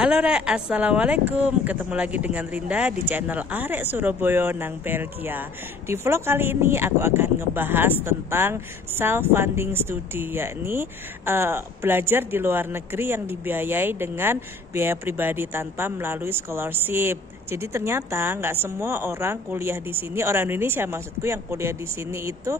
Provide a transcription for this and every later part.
Halo Rek, Assalamualaikum. Ketemu lagi dengan Rinda di channel Arek Surabaya nang Belgia. Di vlog kali ini aku akan ngebahas tentang self funding studi, yakni belajar di luar negeri yang dibiayai dengan biaya pribadi tanpa melalui scholarship. Jadi ternyata nggak semua orang kuliah di sini, orang Indonesia maksudku, yang kuliah di sini itu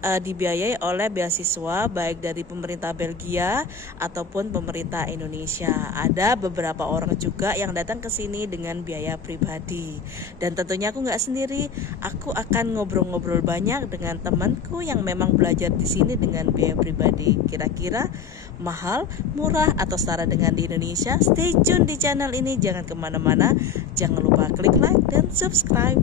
dibiayai oleh beasiswa baik dari pemerintah Belgia ataupun pemerintah Indonesia. Ada beberapa orang juga yang datang ke sini dengan biaya pribadi. Dan tentunya aku nggak sendiri, aku akan ngobrol-ngobrol banyak dengan temanku yang memang belajar di sini dengan biaya pribadi. Kira-kira mahal, murah, atau setara dengan di Indonesia? Stay tune di channel ini, jangan kemana-mana. Jangan lupa klik like dan subscribe.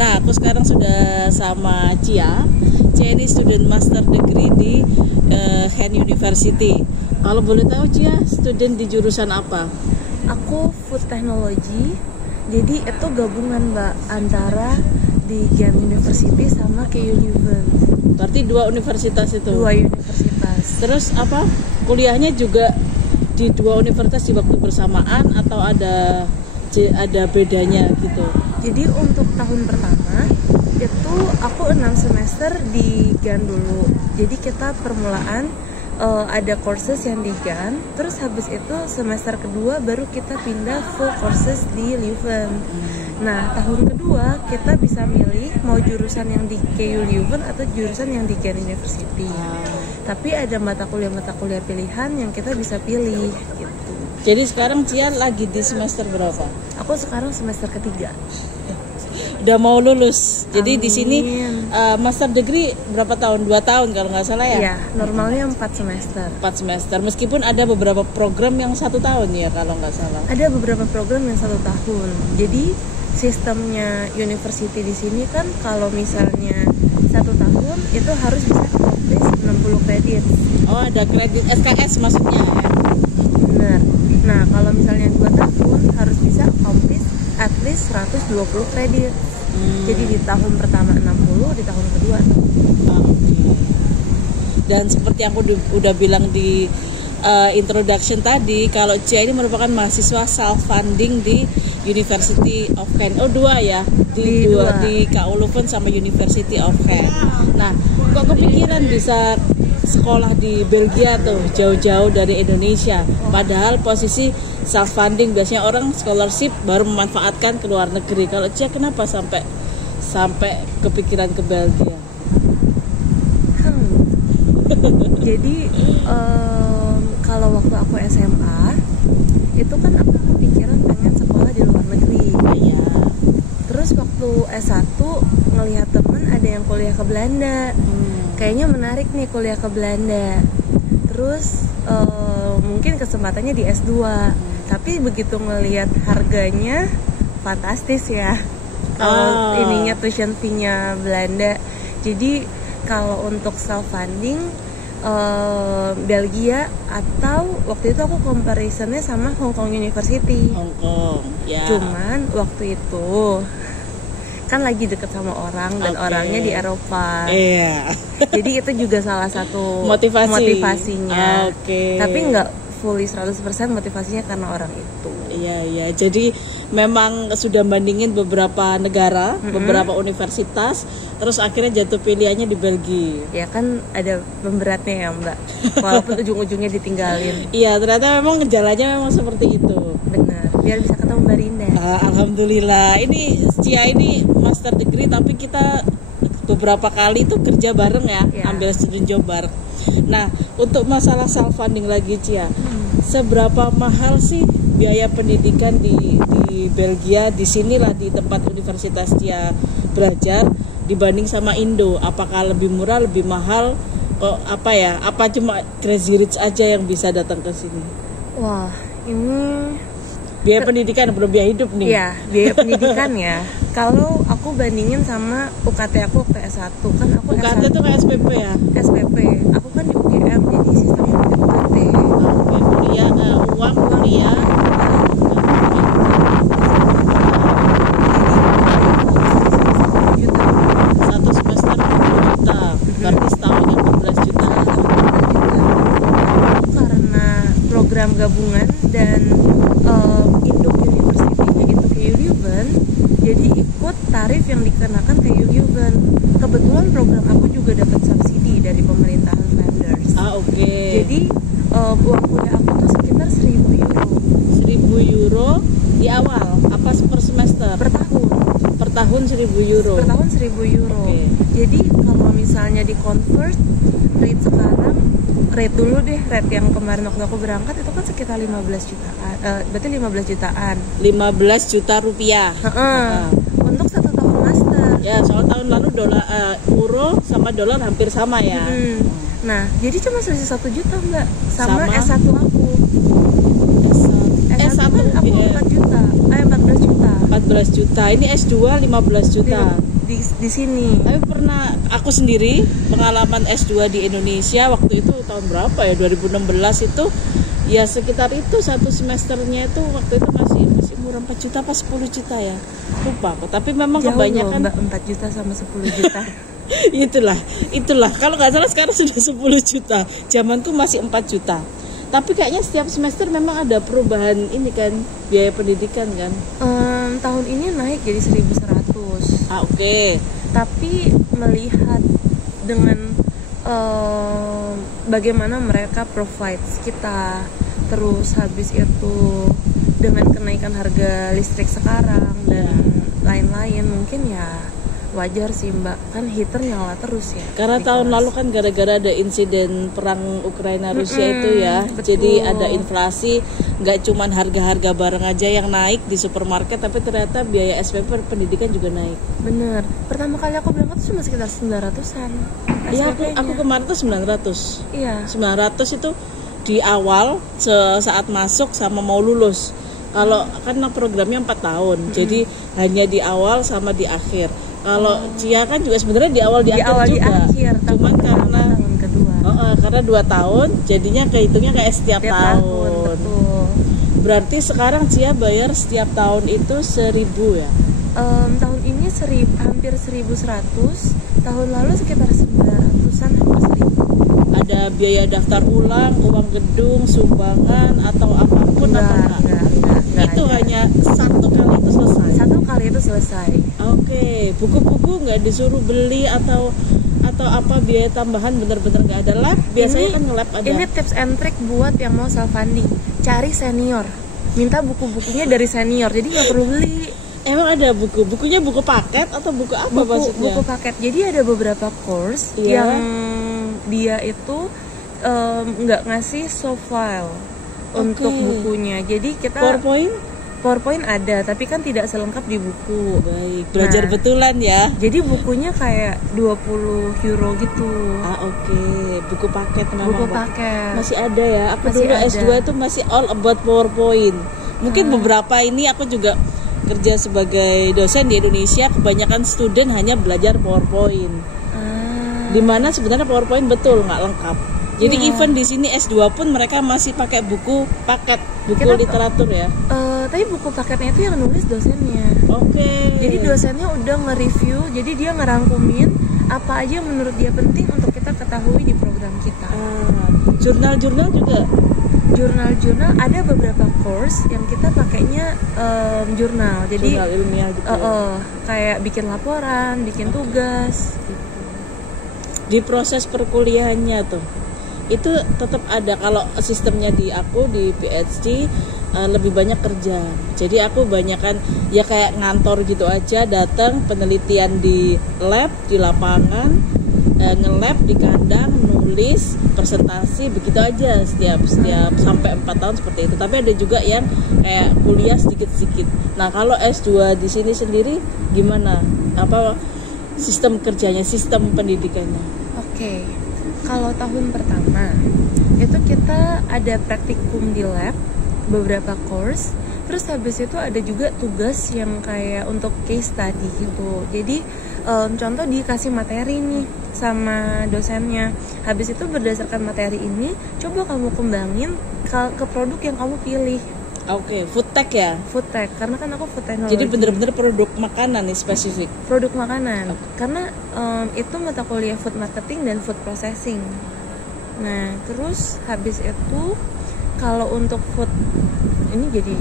Nah, aku sekarang sudah sama Cia. Cia ini student master degree di Ghent University. Kalau boleh tahu, Cia, student di jurusan apa? Aku food technology. Jadi itu gabungan, Mbak, antara di Ghent University sama KU Leuven. Berarti dua universitas itu? Dua universitas. Terus apa? Kuliahnya juga di dua universitas di waktu bersamaan atau ada bedanya gitu? Jadi untuk tahun pertama itu aku 6 semester di Ghent dulu. Jadi kita permulaan ada courses yang di Ghent, terus habis itu semester kedua baru kita pindah full courses di Leuven. Nah, tahun kedua kita bisa milih mau jurusan yang di KU Leuven atau jurusan yang di Ghent University. Tapi ada mata kuliah pilihan yang kita bisa pilih gitu. Jadi sekarang Cia lagi di semester berapa? Aku sekarang semester ketiga. Udah mau lulus. Jadi Amin. Di sini master degree berapa tahun? 2 tahun kalau nggak salah ya? Iya, normalnya 4 semester. 4 semester. Meskipun ada beberapa program yang 1 tahun ya kalau nggak salah. Ada beberapa program yang 1 tahun. Jadi sistemnya university di sini kan kalau misalnya 1 tahun itu harus bisa accomplish 60 kredit. Oh, ada kredit SKS maksudnya ya? Benar. Nah, kalau misalnya 2 tahun harus bisa accomplish at least 120 kredit. Jadi di tahun pertama 60, di tahun kedua 60. Dan seperti yang aku udah bilang di introduction tadi, kalau Cia ini merupakan mahasiswa self funding di University of Ghent. Oh, 2 ya? Di KU Leuven sama University of Ghent. Nah, kok kepikiran bisa sekolah di Belgia tuh, jauh-jauh dari Indonesia? Padahal posisi self funding biasanya orang scholarship baru memanfaatkan ke luar negeri. Kalau Cia kenapa sampai kepikiran ke Belgia? Jadi kalau waktu aku SMA itu kan aku kepikiran pengen sekolah di luar negeri. Iya. Terus waktu S1 ngelihat temen ada yang kuliah ke Belanda. Kayaknya menarik nih kuliah ke Belanda. Terus mungkin kesempatannya di S2. Tapi begitu ngelihat harganya fantastis ya. Kalau ininya tuition fee-nya Belanda. Jadi kalau untuk self funding Belgia atau waktu itu aku comparisonnya sama Hong Kong University. Hong Kong, ya. Cuman waktu itu kan lagi deket sama orang dan orangnya di Eropa. Iya. Jadi itu juga salah satu Ah, motivasinya. oke. Tapi nggak fully 100% motivasinya karena orang itu. Iya. Jadi memang sudah bandingin beberapa negara, beberapa universitas, terus akhirnya jatuh pilihannya di Belgia. Ya kan ada pemberatnya ya, Mbak. Walaupun ujung-ujungnya ditinggalin. Iya, ternyata memang gejalanya memang seperti itu. Benar. Biar bisa ketemu Mbak Rinda. Alhamdulillah. Ini Cia ini master degree tapi kita beberapa kali tuh kerja bareng ya, ambil student job bareng. Nah, untuk masalah self funding lagi Cia, seberapa mahal sih biaya pendidikan di Belgia, di sinilah di tempat universitas dia belajar dibanding sama Indo? Apakah lebih murah, lebih mahal? Kok apa cuma crazy rich aja yang bisa datang ke sini? Wah, ini biaya pendidikan belum biaya hidup nih. Iya, biaya pendidikan ya. Kalau aku bandingin sama UKT aku waktu S1, kan aku UKT S1 tuh kayak SPP ya? SPP. Aku kan di UGM, jadi sistemnya pakai UKT. Oke, kuliah, uang kuliah. Satu semester 2 juta, berarti setahunnya 14 juta. Karena program gabungan dan induk university-nya itu KU Leuven, jadi ikut tarif yang dikenakan KU Leuven. Kebetulan program aku juga dapat subsidi dari pemerintahan Flanders. Oke. Jadi uang kuliah aku tuh sekitar 1.000 euro. 1.000 euro di awal, apa per semester? Per tahun. Per tahun 1.000 euro. Per tahun 1.000 euro. Oke. Jadi kalau misalnya di convert rate sekarang, rate dulu deh, rate yang kemarin waktu aku berangkat itu kan sekitar 15 jutaan. Berarti 15 jutaan. 15 juta rupiah. Untuk 1 tahun master. Ya, soal tahun lalu euro sama dolar hampir sama ya. Nah, jadi cuma selisih 1 juta Mbak sama Sama? S1 aku. S1 kan aku 4 juta, 14 juta. 14 juta. Ini S2 15 juta. Di sini. Tapi pernah aku sendiri pengalaman S2 di Indonesia waktu itu tahun berapa ya? 2016 itu ya sekitar itu satu semesternya itu waktu itu masih murah 4 juta apa 10 juta ya. Lupa aku. Tapi memang Jauh kebanyakan loh, Mbak, 4 juta sama 10 juta. itulah kalau nggak salah sekarang sudah 10 juta, zamanku masih 4 juta. Tapi kayaknya setiap semester memang ada perubahan ini kan, biaya pendidikan kan. Tahun ini naik jadi 1.100. Oke. Tapi melihat dengan bagaimana mereka provide kita, terus habis itu dengan kenaikan harga listrik sekarang dan lain-lain, mungkin ya wajar sih Mbak, kan heater nyala terus ya. Karena tahun lalu kan gara-gara ada insiden perang Ukraina Rusia itu ya, betul. jadi ada inflasi, nggak cuman harga-harga barang aja yang naik di supermarket, tapi ternyata biaya SPP pendidikan juga naik. Bener, pertama kali aku berangkat tuh cuma sekitar 900-an. Iya, aku kemarin tuh 900. Iya. 900 itu di awal saat masuk sama mau lulus. Kalau kan programnya 4 tahun, jadi hanya di awal sama di akhir. Kalau Cia kan juga sebenarnya di awal di akhir juga. Di akhir, cuman karena tahun kedua. Karena 2 tahun, jadinya kehitungnya kayak setiap tahun. Betul. Berarti sekarang Cia bayar setiap tahun itu 1.000 ya? Tahun ini hampir 1.100. Tahun lalu sekitar 900-an hampir 1.000. Ada biaya daftar ulang, uang gedung, sumbangan atau apapun? Enggak. Itu ada. Hanya satu kali itu selesai. Oke. Buku-buku nggak disuruh beli atau apa biaya tambahan, bener-bener nggak ada lab? Biasanya kan nge-lab ada. Ini tips and trick buat yang mau self funding. Cari senior, minta buku-bukunya dari senior, jadi nggak perlu beli. Emang ada bukunya buku paket atau buku apa maksudnya? Buku paket. Jadi ada beberapa course yang dia itu nggak ngasih soft file untuk bukunya. Jadi kita PowerPoint ada, tapi kan tidak selengkap di buku. Baik, belajar betulan ya. Jadi bukunya kayak 20 euro gitu. Oke. Buku paket memang. Buku paket. Masih ada ya. Aku masih dulu ada. S2 itu masih all about PowerPoint. Mungkin beberapa ini aku juga kerja sebagai dosen di Indonesia, kebanyakan student hanya belajar PowerPoint. Dimana sebenarnya PowerPoint betul nggak lengkap. Jadi even di sini S2 pun mereka masih pakai buku paket, buku literatur ya. Tapi buku paketnya itu yang nulis dosennya. Oke. Jadi dosennya udah nge-review, jadi dia ngerangkumin apa aja yang menurut dia penting untuk kita ketahui di program kita. Jurnal-jurnal juga. Jurnal ada beberapa course yang kita pakainya jurnal. Jadi jurnal ilmiah gitu. Kayak bikin laporan, bikin tugas. Gitu. Di proses perkuliahannya tuh, itu tetap ada. Kalau sistemnya di aku di PhD lebih banyak kerja. Jadi aku banyakan ya kayak ngantor gitu aja, datang penelitian di lab, di lapangan, nge-lab di kandang, nulis, presentasi, begitu aja setiap sampai 4 tahun seperti itu. Tapi ada juga yang kayak kuliah sedikit-sedikit. Nah, kalau S2 di sini sendiri gimana? Apa sistem kerjanya, sistem pendidikannya? Oke. Kalau tahun pertama itu kita ada praktikum di lab, beberapa course. Terus habis itu ada juga tugas yang kayak untuk case study gitu. Jadi contoh dikasih materi nih sama dosennya. Habis itu berdasarkan materi ini, coba kamu kembangin ke produk yang kamu pilih. Oke, food tech ya? Food tech, karena kan aku food technology. Jadi bener-bener produk makanan nih spesifik? Produk makanan, karena itu mata kuliah food marketing dan food processing. Nah, terus habis itu kalau untuk food, ini jadi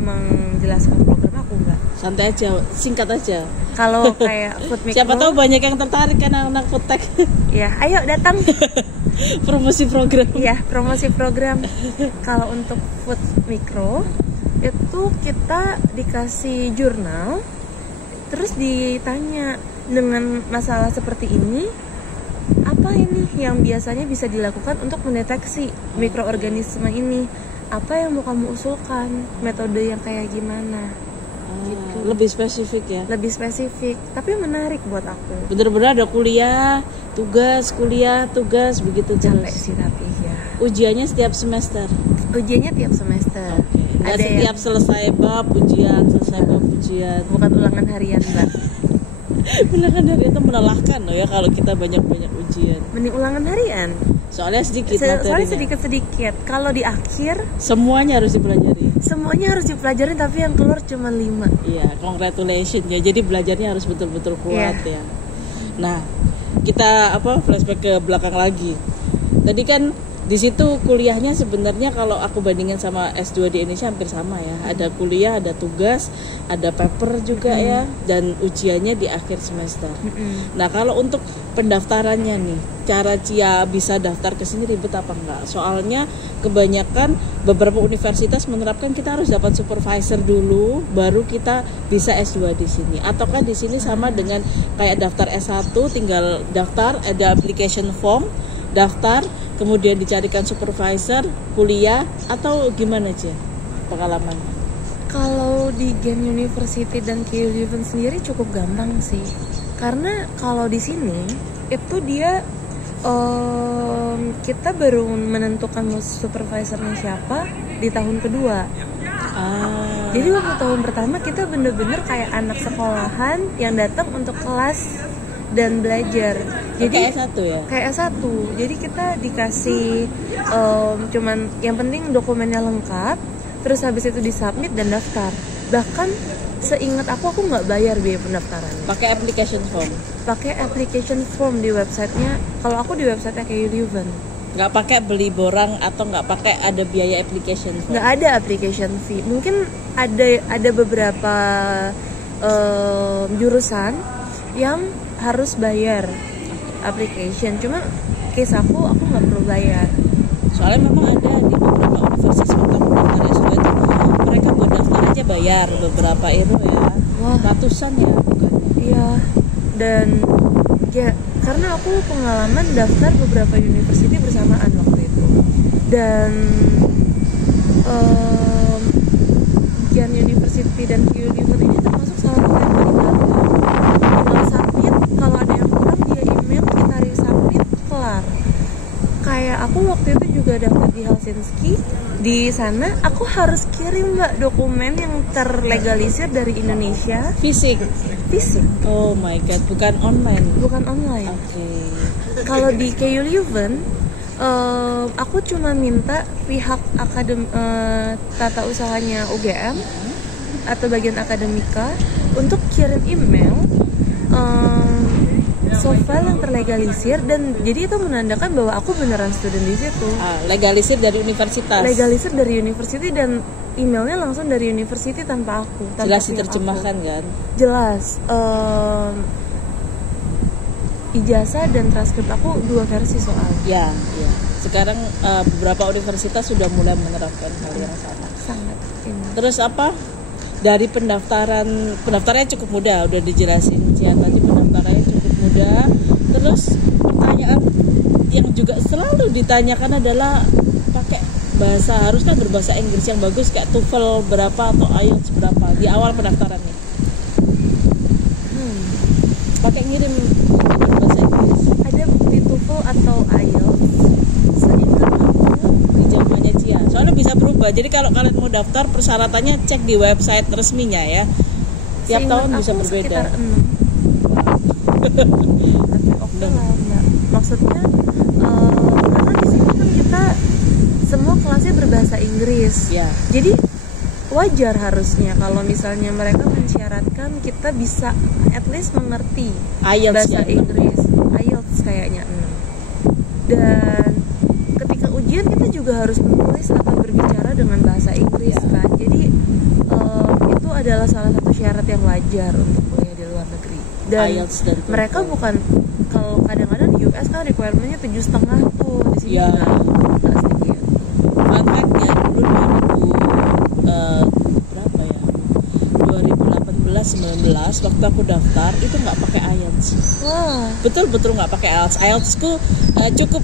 menjelaskan program aku nggak? Santai aja, singkat aja. Kalau kayak food micro, siapa tahu banyak yang tertarik kan anak food tech. Ya, ayo datang. Promosi program. Iya, promosi program. Kalau untuk food micro itu kita dikasih jurnal, terus ditanya dengan masalah seperti ini, apa ini yang biasanya bisa dilakukan untuk mendeteksi mikroorganisme ini? Apa yang mau kamu usulkan? Metode yang kayak gimana? Gitu. Lebih spesifik ya? Lebih spesifik, tapi menarik buat aku. Bener-bener ada kuliah, tugas, begitu Capek terus. sih tapi ya. Ujiannya setiap semester? Ujiannya tiap semester. Nggak Ada setiap selesai bab ujian, bukan ulangan harian, Mbak. Ulangan harian itu melelahkan loh ya kalau kita banyak-banyak ujian. Mending ulangan harian. Soalnya sedikit Soalnya materinya. sedikit-sedikit. Kalau di akhir Semuanya harus dipelajari. semuanya harus dipelajarin, tapi yang keluar cuma 5. Iya, congratulations ya. Jadi belajarnya harus betul-betul kuat ya. Nah, kita flashback ke belakang lagi. Tadi kan di situ kuliahnya sebenarnya kalau aku bandingin sama S2 di Indonesia hampir sama ya. Ada kuliah, ada tugas, ada paper juga ya, dan ujiannya di akhir semester. Nah, kalau untuk pendaftarannya nih, cara Cia bisa daftar ke sini ribet apa enggak? Soalnya kebanyakan beberapa universitas menerapkan kita harus dapat supervisor dulu baru kita bisa S2 di sini. Ataukah di sini sama dengan kayak daftar S1, tinggal daftar, ada application form, daftar, kemudian dicarikan supervisor, kuliah, atau gimana aja pengalaman? Kalau di Gen University dan KU Leuven sendiri cukup gampang sih. Karena kalau di sini itu dia kita baru menentukan supervisornya siapa di tahun kedua. Jadi waktu tahun pertama kita bener-bener kayak anak sekolahan yang datang untuk kelas dan belajar. Jadi kayak S1 ya? Kayak S1. Jadi kita dikasih cuman yang penting dokumennya lengkap, terus habis itu disubmit dan daftar. Bahkan seingat aku nggak bayar biaya pendaftaran. Pakai application form? Pakai application form di websitenya. Kalau aku di websitenya KU Leuven. Nggak pakai beli borang atau nggak pakai ada biaya application form? Nggak ada application fee. Mungkin ada beberapa jurusan yang harus bayar application. Cuma case aku nggak perlu bayar. Soalnya memang ada di beberapa universitas waktu aku daftar S2 itu mereka buat daftar aja bayar beberapa euro ya. Wah. Ratusan ya bukan? Iya. Dan ya karena aku pengalaman daftar beberapa university bersamaan waktu itu. Dan Gen University dan KU Leuven ini termasuk salah satu yang paling gampang. Tinggal submit, kalau ada yang kurang dia email, kita resubmit, kelar. Kayak aku waktu itu juga daftar di Helsinki. Di sana aku harus kirim Mbak dokumen yang terlegalisir dari Indonesia. Fisik? Fisik. Oh my god, bukan online? Bukan online. Oke. Kalau di KU Leuven, aku cuma minta pihak tata usahanya UGM atau bagian akademika untuk kirim email soft file yang terlegalisir, dan jadi itu menandakan bahwa aku beneran student di situ. Legalisir dari universitas. Legalisir dari university dan emailnya langsung dari university tanpa aku. Jelas diterjemahkan kan? Jelas. Ijazah dan transkrip aku 2 versi soal. Ya. Sekarang beberapa universitas sudah mulai menerapkan hal yang sama. Sangat. Terus apa? Dari pendaftarannya cukup mudah, udah dijelasin Cia tadi pendaftarannya cukup mudah. udah. Terus pertanyaan yang juga selalu ditanyakan adalah pakai bahasa, harus kan berbahasa Inggris yang bagus kayak TOEFL berapa atau IELTS berapa di awal pendaftaran nih. Pakai ngirim bahasa Inggris. Ada bukti TOEFL atau IELTS? Seingat aku Di zamannya Cia. Soalnya bisa berubah. Jadi kalau kalian mau daftar persyaratannya cek di website resminya ya. Tiap seingat tahun aku bisa berbeda. sekitar 6. Tapi oke lah enggak. Maksudnya karena di sini kan kita semua kelasnya berbahasa Inggris. Ya. Jadi wajar harusnya kalau misalnya mereka mensyaratkan kita bisa at least mengerti IELTS bahasa Inggris. IELTS kayaknya 6. Dan ketika ujian kita juga harus menulis atau berbicara dengan bahasa Inggris kan. Jadi itu adalah salah satu syarat yang wajar untuk kuliah di luar negeri. Dan IELTS dan TOEFL. mereka bukan, kalau kadang-kadang di US kan requirement-nya 7,5 tuh, di sini Ya. nggak setinggi itu. Fun fact ya, dulu 2018-19 waktu aku daftar itu nggak pakai IELTS. Wah, Betul-betul nggak pakai IELTS. IELTS-ku cukup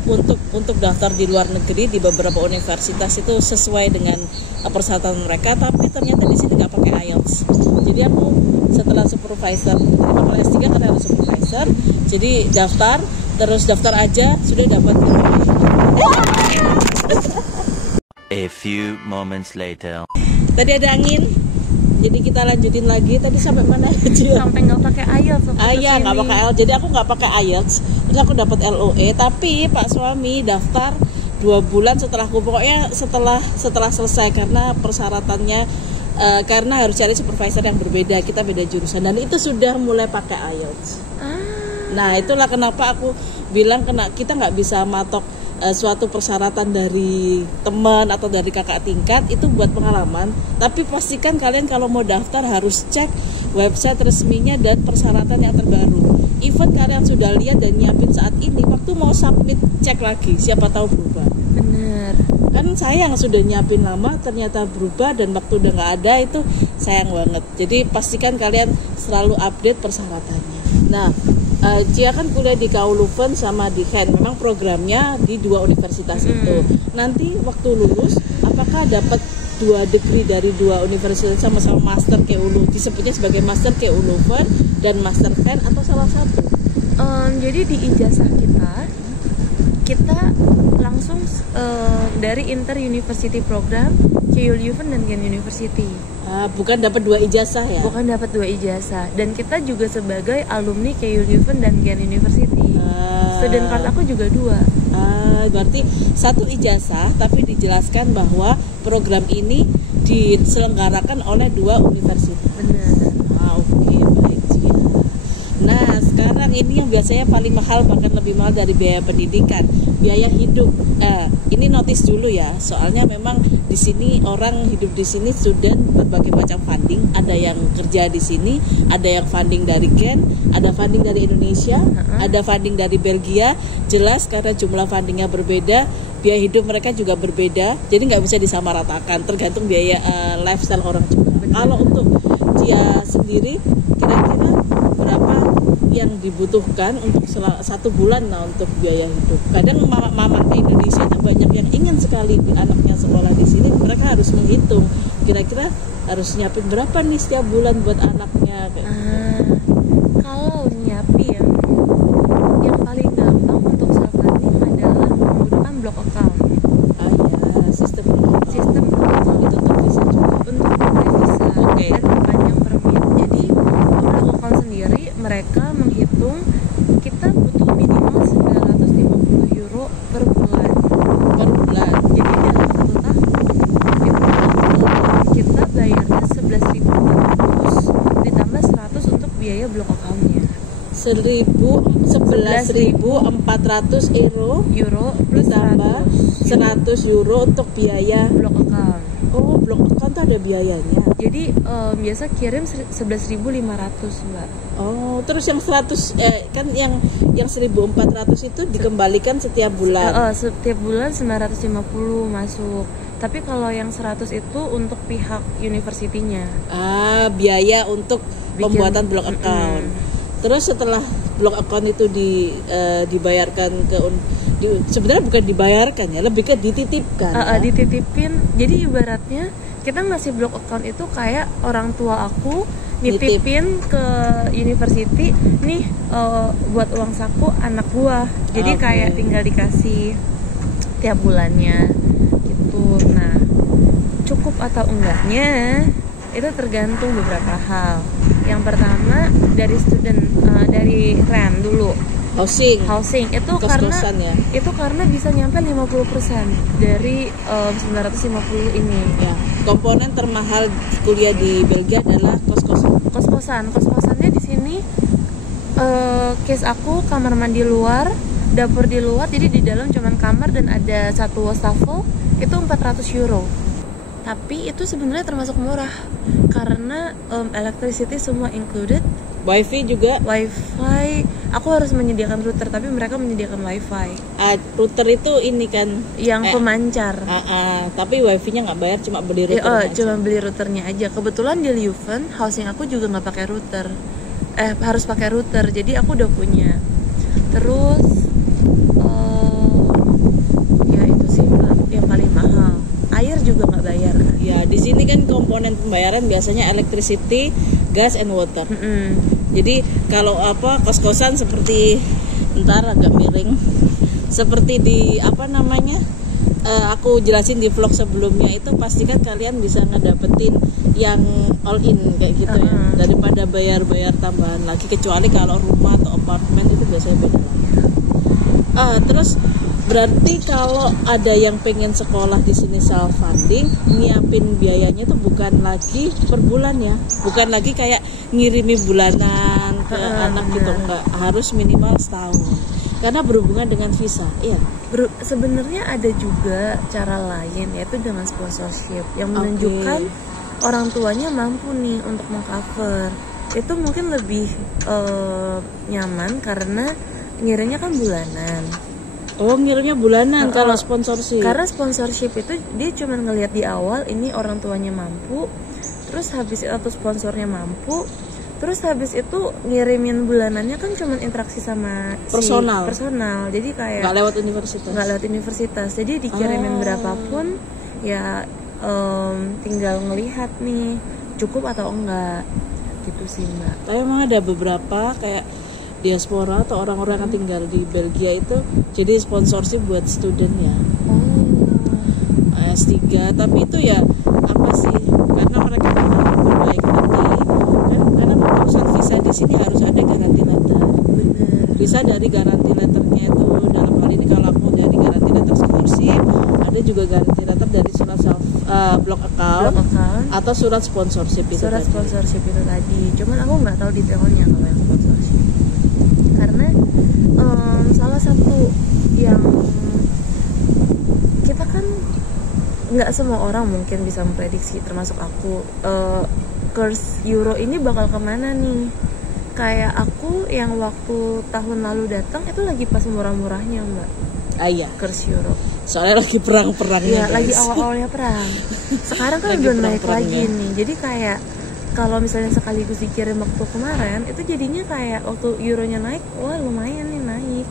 untuk daftar di luar negeri di beberapa universitas itu sesuai dengan persyaratan mereka, tapi ternyata di sini nggak pakai IELTS. Jadi aku setelah supervisor, kalau S3 kan harus supervisor, jadi daftar, terus daftar aja sudah dapat. A few moments later. Tadi ada angin, jadi kita lanjutin lagi. Tadi sampai mana aja? sampai nggak pakai IELTS waktu Iya, nggak kesini. pakai IELTS. Jadi aku nggak pakai IELTS. Terus aku dapat LOE. Tapi Pak suami daftar 2 bulan setelah aku, pokoknya setelah selesai karena persyaratannya karena harus cari supervisor yang berbeda. Kita beda jurusan dan itu sudah mulai pakai IELTS. Nah itulah kenapa aku bilang kita nggak bisa matok suatu persyaratan dari teman atau dari kakak tingkat itu buat pengalaman, tapi pastikan kalian kalau mau daftar harus cek website resminya dan persyaratan yang terbaru. Even kalian sudah lihat dan nyiapin saat ini, waktu mau submit cek lagi, siapa tahu berubah. Bener. Kan sayang sudah nyiapin lama ternyata berubah dan waktu udah nggak ada, itu sayang banget. Jadi pastikan kalian selalu update persyaratannya. Nah, Cia kan kuliah di KU Leuven sama di HEN. Memang programnya di 2 universitas itu. Nanti waktu lulus, apakah dapat 2 degree dari 2 universitas sama-sama master KU Leuven, disebutnya sebagai master KU Leuven dan master HEN, atau salah satu? Jadi di ijazah kita langsung dari Inter University Program, KU Leuven dan Ghent University. Bukan dapat 2 ijazah ya? Bukan dapat 2 ijazah. Dan kita juga sebagai alumni KU Leuven dan Ghent University. Student card aku juga 2. Berarti 1 ijazah, tapi dijelaskan bahwa program ini diselenggarakan oleh 2 universitas. Benar. Oke, baik Cia. Nah, sekarang ini yang biasanya paling mahal, bahkan lebih mahal dari biaya pendidikan, biaya hidup. Ini notice dulu ya, soalnya memang di sini orang hidup di sini student berbagai macam funding. Ada yang kerja di sini, ada yang funding dari Ghent, ada funding dari Indonesia, ada funding dari Belgia. Jelas karena jumlah fundingnya berbeda, biaya hidup mereka juga berbeda. Jadi nggak bisa disamaratakan, tergantung biaya lifestyle orang juga. Kalau untuk Cia sendiri, kira-kira berapa yang dibutuhkan untuk 1 bulan untuk biaya hidup? Kadang mama Indonesia itu banyak yang ingin sekali anaknya sekolah di sini, mereka harus menghitung kira-kira harus nyiapin berapa nih setiap bulan buat anaknya. Kalau nyiapin, yang paling gampang untuk self funding adalah menggunakan block account. Sistem Untuk visa juga. apply visa Oke. dan perpanjang permit. Jadi block account sendiri mereka menghitung kita butuh minimal 950 euro per bulan. Jadi dalam 1 tahun kita bayarnya 11.400 ditambah 100 untuk biaya block account-nya. 11.400 euro Plus ditambah 100 euro untuk biaya block account. block account tuh ada biayanya. Jadi biasa kirim 11.500 Mbak. Terus yang 100 kan yang 1.400 itu dikembalikan setiap bulan. Setiap bulan 950 masuk. Tapi kalau yang 100 itu untuk pihak universitinya. Biaya untuk Bikin, pembuatan block account. Terus setelah blog account itu dibayarkan sebenarnya bukan dibayarkan ya, lebih ke dititipkan. Dititipin. Jadi ibaratnya kita ngasih blog account itu kayak orang tua aku nitipin ke university nih, buat uang saku anak gua. Jadi kayak tinggal dikasih tiap bulannya gitu. Nah, cukup atau enggaknya itu tergantung beberapa hal. Yang pertama dari rent dulu. Housing itu Kos-kosan ya. Itu karena bisa nyampe 50% dari 950 ini. Ya, komponen termahal kuliah di Belgia adalah kos-kosan. Kos-kosannya di sini case aku kamar mandi luar, dapur di luar, jadi di dalam cuman kamar dan ada satu wastafel, itu 400 euro. Tapi itu sebenarnya termasuk murah karena electricity semua included. Wifi juga. Wifi, aku harus menyediakan router, tapi mereka menyediakan wifi. Router itu ini kan yang pemancar. Tapi wifi-nya nggak bayar, cuma beli routernya. Cuma beli routernya aja. Kebetulan di Leuven housing aku juga nggak pakai router. Harus pakai router. Jadi aku udah punya. Terus ya itu sih yang paling mahal. Air juga nggak bayar. Ya di sini kan komponen pembayaran biasanya electricity, gas and water. Jadi kalau kos-kosan seperti agak miring, seperti di aku jelasin di vlog sebelumnya itu, pastikan kalian bisa ngedapetin yang all in kayak gitu ya, daripada bayar tambahan lagi, kecuali kalau rumah atau apartemen itu biasanya beda lagi. Terus berarti kalau ada yang pengen sekolah di sini self funding, nyiapin biayanya tuh bukan lagi per bulan ya, bukan lagi kayak ngirimi bulanan ke anak gitu, enggak, harus minimal setahun karena berhubungan dengan visa. Iya. Sebenarnya ada juga cara lain, yaitu dengan sponsorship yang menunjukkan orang tuanya mampu nih untuk mengcover. Itu mungkin lebih nyaman karena ngirimnya kan bulanan. Ngirimnya bulanan kalau sponsorship. Karena sponsorship itu dia cuma ngelihat di awal ini orang tuanya mampu, terus habis itu sponsornya mampu, terus habis itu ngirimin bulanannya kan cuma interaksi sama personal. Jadi kayak nggak lewat universitas. Jadi dikirimin berapapun ya tinggal ngelihat nih cukup atau enggak gitu sih Mbak. Tapi memang ada beberapa kayak diaspora atau orang-orang yang tinggal di Belgia itu jadi sponsorship buat student ya. S3, tapi itu ya karena mereka berbaik hati kan, karena urusan visa di sini harus ada garansi letter. Bisa dari garansi letternya itu, dalam hal ini kalau aku dari garansi letter scholarship, ada juga garansi letter dari surat blog account atau surat sponsorship itu. Sponsorship itu tadi. Cuman aku nggak tahu detailnya kalau yang sponsorship. Karena salah satu yang kita kan nggak semua orang mungkin bisa memprediksi, termasuk aku, kurs euro ini bakal kemana nih. Kayak aku yang waktu tahun lalu datang itu lagi pas murah-murahnya Mbak. Iya. Kurs euro. Soalnya lagi perang-perangnya. Iya, lagi awal-awalnya perang. Sekarang kan udah naik lagi nih. Jadi kayak kalau misalnya sekaligus dikirim waktu kemarin, itu jadinya kayak waktu euronya naik, wah lumayan nih naik.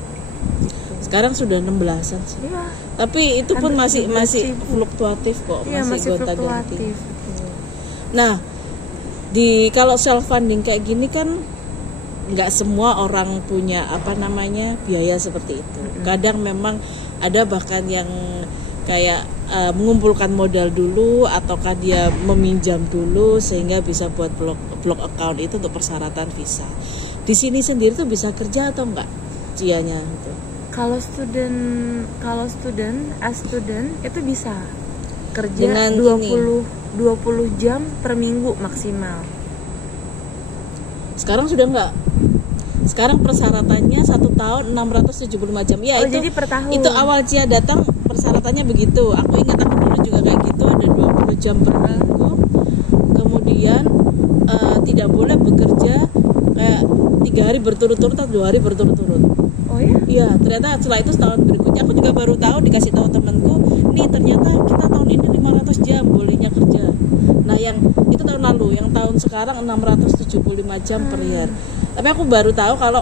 Sekarang sudah 16-an sih. Iya. Tapi itu pun masih fluktuatif kok, masih fluktuatif. Nah, kalau self funding kayak gini kan nggak semua orang punya biaya seperti itu. Kadang memang ada bahkan yang kayak mengumpulkan modal dulu ataukah dia meminjam dulu sehingga bisa buat blog account itu untuk persyaratan visa. Di sini sendiri tuh bisa kerja atau enggak cianya gitu? Kalau student itu bisa kerja dengan 20 jam per minggu maksimal. Sekarang sudah enggak? Sekarang persyaratannya 1 tahun 675 jam. Ya, itu jadi per tahun. Itu awal Cia datang persyaratannya begitu. Aku ingat aku dulu juga kayak gitu, ada 20 jam per minggu. Kemudian tidak boleh bekerja kayak 3 hari berturut-turut atau 2 hari berturut-turut. Oh ya? Iya, ternyata setelah itu setahun berikutnya aku juga baru tahu, dikasih tahu temanku, nih ternyata kita tahun ini 500 jam bolehnya kerja. Nah, yang itu tahun lalu, yang tahun sekarang 675 jam per year. Tapi aku baru tahu kalau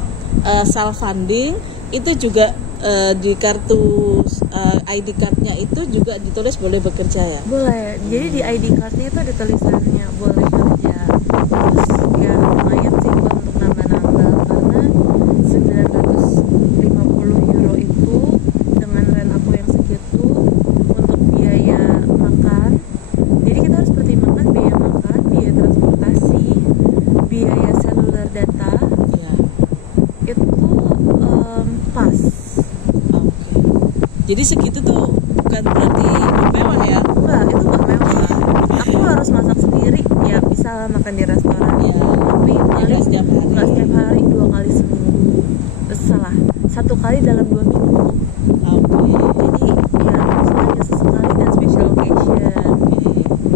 self funding itu juga di kartu ID card-nya itu juga ditulis boleh bekerja ya? Boleh. Jadi di ID card-nya itu ada tulisannya boleh kerja. Terus ya lumayan sih Mbak untuk nambah-nambah karena 950 euro itu dengan rent aku yang segitu untuk biaya makan. Jadi kita harus pertimbangkan biaya makan, biaya transportasi, biaya seluler data. Ya. Itu pas. Jadi segitu tuh bukan berarti mewah ya? Enggak, itu nggak mewah. Aku harus masak sendiri, ya bisa lah makan di restoran. Ya. Tapi paling setiap hari. nggak setiap hari, 2 kali seminggu. Salah, 1 kali dalam 2 minggu. Oke. Jadi ya hanya sesekali dan special occasion.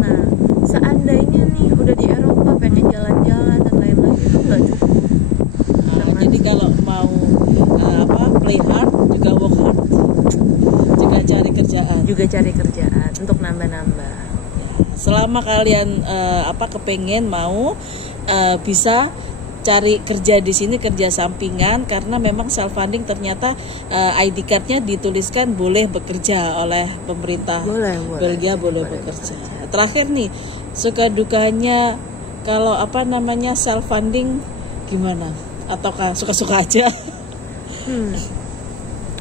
Nah, seandainya nih udah di Eropa pengen jalan-jalan dan lain-lain itu nggak cukup. Jadi kalau mau play hard juga work hard, juga cari kerjaan. Juga cari kerjaan untuk nambah-nambah. Selama kalian kepengen mau bisa cari kerja di sini, kerja sampingan, karena memang self funding ternyata ID card-nya dituliskan boleh bekerja oleh pemerintah Belgia, boleh bekerja. Terakhir nih, suka dukanya kalau self funding gimana? Ataukah suka-suka aja?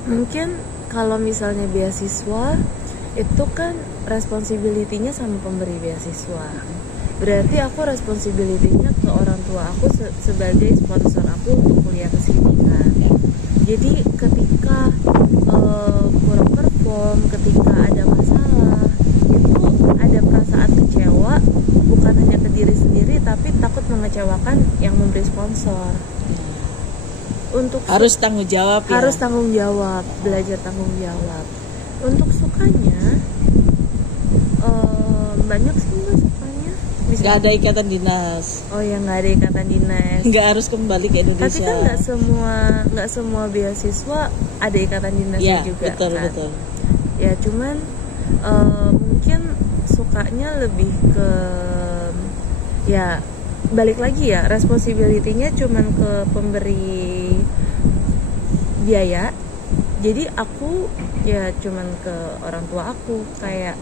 Mungkin kalau misalnya beasiswa itu kan responsibility-nya sama pemberi beasiswa. Berarti aku responsibility-nya ke orang tua aku sebagai sponsor aku untuk kuliah ke sini kan. Jadi ketika kurang perform, ketika ada masalah, itu ada perasaan kecewa bukan hanya ke diri sendiri tapi takut mengecewakan yang memberi sponsor. Untuk harus tanggung jawab ya? Harus tanggung jawab, belajar tanggung jawab. Untuk sukanya banyak sih Mbak sukanya. Nggak ada ikatan dinas. Oh ya, nggak ada ikatan dinas. Nggak harus kembali ke Indonesia. Tapi kan nggak semua beasiswa ada ikatan dinasnya ya, juga betul, kan. Betul. Ya cuman mungkin sukanya lebih ke ya balik lagi ya, responsibility-nya cuman ke pemberi biaya. Jadi aku ya cuman ke orang tua aku, kayak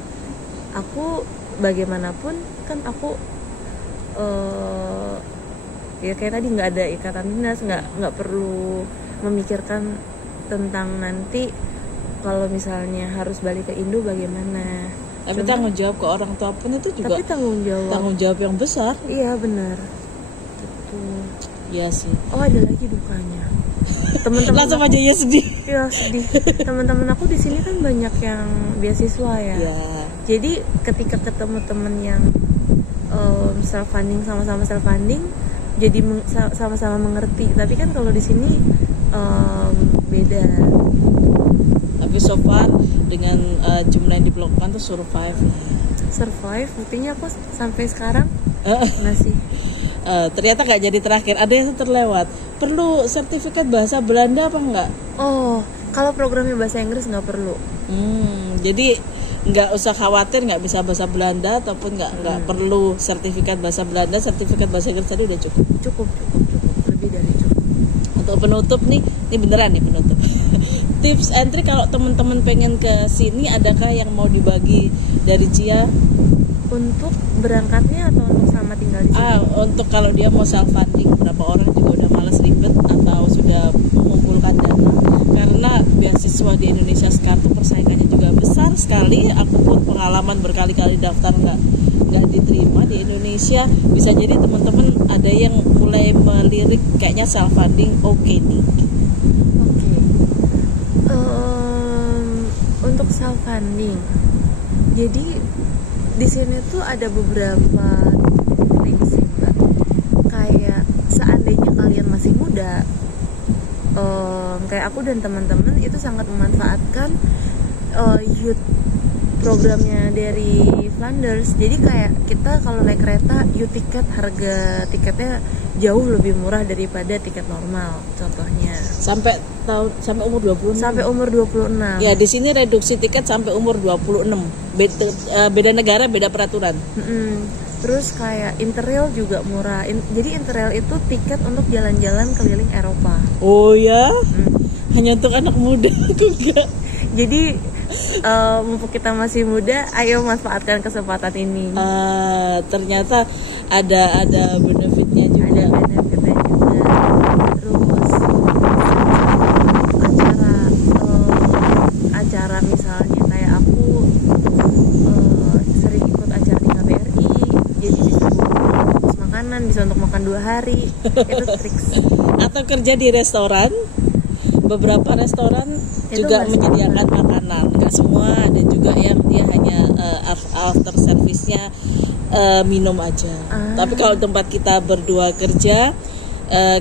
aku bagaimanapun kan aku ya kayak tadi nggak ada ikatan dinas, nggak perlu memikirkan tentang nanti kalau misalnya harus balik ke Indo bagaimana. Tapi tanggung jawab ke orang tua pun itu juga. Tapi tanggung jawab yang besar. Iya benar. Gitu. Iya sih. Oh ada lagi dukanya. Teman-teman langsung aja ya sedih. Iya sedih. Teman-teman aku di sini kan banyak yang beasiswa ya. Ya. Jadi ketika ketemu temen yang self funding, sama-sama self funding, jadi sama-sama mengerti. Tapi kan kalau di sini beda. Tapi so far dengan jumlah yang diperlukan tuh survive. Buktinya aku sampai sekarang masih. Ternyata nggak jadi terakhir, ada yang terlewat. Perlu sertifikat bahasa Belanda apa enggak? Oh, kalau programnya bahasa Inggris nggak perlu. Jadi nggak usah khawatir nggak bisa bahasa Belanda ataupun nggak perlu sertifikat bahasa Belanda, sertifikat bahasa Inggris tadi udah cukup. Cukup, lebih dari cukup. Untuk penutup nih beneran nih penutup. Tips and trick kalau teman-teman pengen ke sini, adakah yang mau dibagi dari Cia? Untuk berangkatnya atau untuk sama tinggal di sini? Untuk kalau dia mau self funding, berapa orang juga udah malas ribet atau sudah mengumpulkan dana, karena beasiswa di Indonesia sekarang tuh persaingannya juga besar sekali. Aku pun pengalaman berkali-kali daftar nggak diterima di Indonesia. Bisa jadi teman-teman ada yang mulai melirik kayaknya self funding oke nih. Untuk self funding, jadi di sini tuh ada beberapa trik sih Mbak. Kayak seandainya kalian masih muda, kayak aku dan teman-teman itu sangat memanfaatkan youth programnya dari Flanders. Jadi kayak kita kalau naik kereta youth ticket, harga tiketnya jauh lebih murah daripada tiket normal contohnya. Sampai umur 26. Sampai umur 26. Ya, di sini reduksi tiket sampai umur 26. Beda negara beda peraturan. Terus kayak Interrail juga murah. Jadi Interrail itu tiket untuk jalan-jalan keliling Eropa. Oh ya? Hanya untuk anak muda aku enggak. Jadi mumpung kita masih muda, ayo manfaatkan kesempatan ini. Ternyata ada benefitnya juga. Ada benefitnya juga. Terus acara misalnya kayak aku sering ikut acara di KBRI, jadi bisa bungkus makanan, bisa untuk makan 2 hari. Itu triks. Atau kerja di restoran. Beberapa restoran Itu juga masih menyediakan makanan, nggak semua, ada juga yang dia hanya after service-nya minum aja. Tapi kalau tempat kita berdua kerja,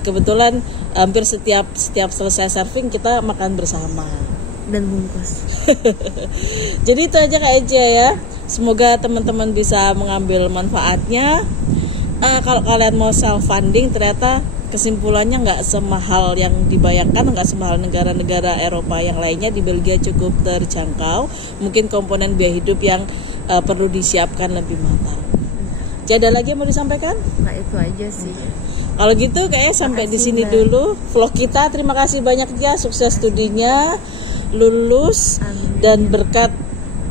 kebetulan hampir setiap selesai serving kita makan bersama Dan bungkus. Jadi itu aja Kak Eja ya. Semoga teman-teman bisa mengambil manfaatnya. Kalau kalian mau self funding, ternyata kesimpulannya nggak semahal yang dibayangkan, nggak semahal negara-negara Eropa yang lainnya. Di Belgia cukup terjangkau. Mungkin komponen biaya hidup yang perlu disiapkan lebih matang. Jadi ada lagi yang mau disampaikan? Nah itu aja sih. Kalau gitu kayaknya sampai di sini dulu vlog kita. Terima kasih banyak ya, sukses studinya, lulus. Amin. Dan berkat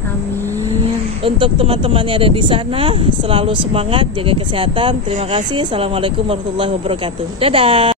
Amin. untuk teman-teman yang ada di sana, selalu semangat, jaga kesehatan. Terima kasih. Assalamualaikum warahmatullahi wabarakatuh. Dadah.